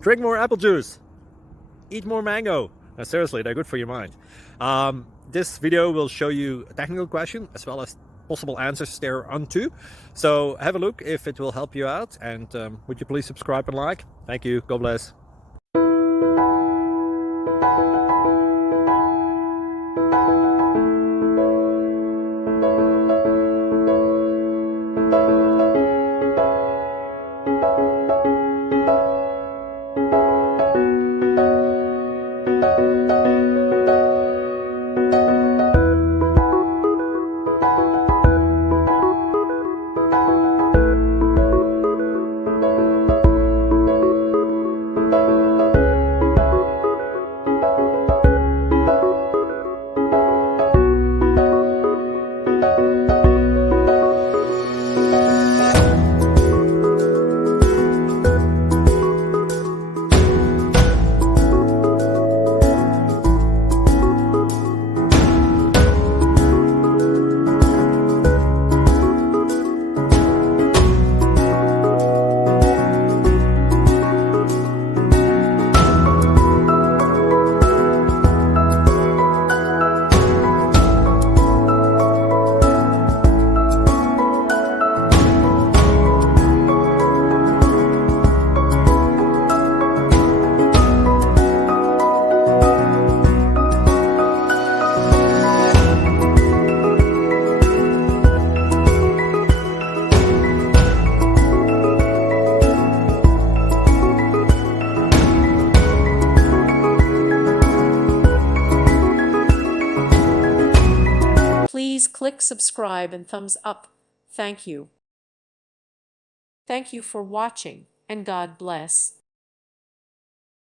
Drink more apple juice. Eat more mango. No, seriously, they're good for your mind. This video will show you a technical question as well as possible answers thereunto. So have a look if it will help you out, and would you please subscribe and like? Thank you. God bless. Please click subscribe and thumbs up. Thank you. Thank you for watching, and God bless.